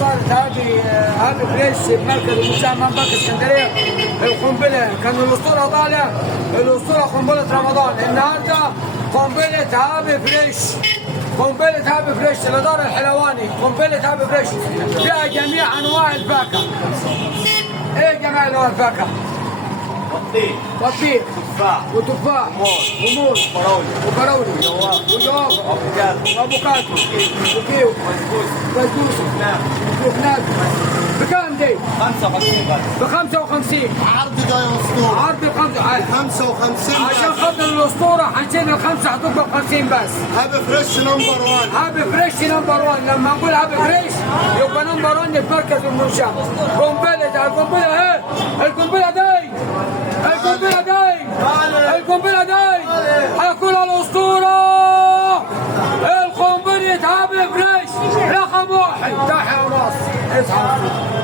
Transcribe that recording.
صارت هذه فريش بمركز المنشاه منطقه اسكندريه. القنبله كان الاسطوره طالع، الاسطوره قنبله رمضان. النهارده قنبله هابي فريش، قنبله هابي فريش الاداره الحلواني، قنبله هابي فريش فيها جميع انواع الفاكهه. ايه جميع انواع الفاكهه؟ بطيخ وتفاح وموز وفراولة وجوافة وافوكادو وكيو بسبوسة وفناج. بكام دي؟ 55 ب 55. عرض ده يا اسطوره، عرض 55 عشان خاطر الاسطوره هنشيل الخمسه هتبقى ب 50 بس. هابي فريش نمبر 1. هابي فريش نمبر 1. لما نقول هابي فريش يبقى نمبر 1 في مركز المنشاه. قنبله، القنبله اهي، القنبله دي، القنبله دي، القنبله دي هاكلها الاسطوره. القنبله هابي فريش رقم 1. تحيا مصر. اصحى.